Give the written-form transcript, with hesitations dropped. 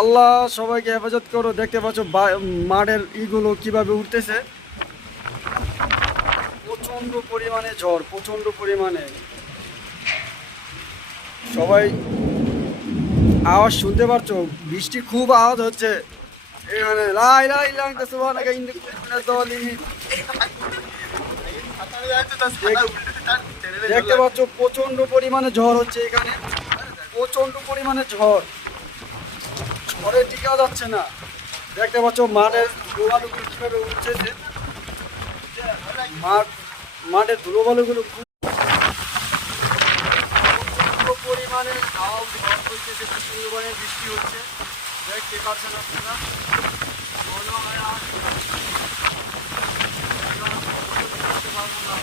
আল্লাহ সবাইকে হেফাজত করো। দেখতে পাচ্ছ মাঠের ইগুলো কিভাবে উঠতেছে। প্রচন্ড পরিমাণে ঝড়, প্রচন্ড পরিমাণে। সবাই আওয়াজ শুনতে পারছো? বৃষ্টি খুব আওয়াজ হচ্ছে এখানে। লাই লাই লাই সুবহানাকা ইন্নী কুনতু যালিমিন। দেখতে পাচ্ছ প্রচন্ড পরিমাণে ঝড় হচ্ছে এখানে, প্রচন্ড পরিমাণে ঝড়। ঝড়ে টিকা যাচ্ছে না। দেখতে পাচ্ছ মাঠের ধুলোবালুগুলো কিভাবে উঠছে। মাঠের ধুলোবালুগুলো প্রচন্ড পরিমাণে হাওয়া ঝড় হচ্ছে, সুন্দরবনে বৃষ্টি হচ্ছে। দেখতে পাচ্ছেন আপনারা। মনে হয় আর করতে পারবো না।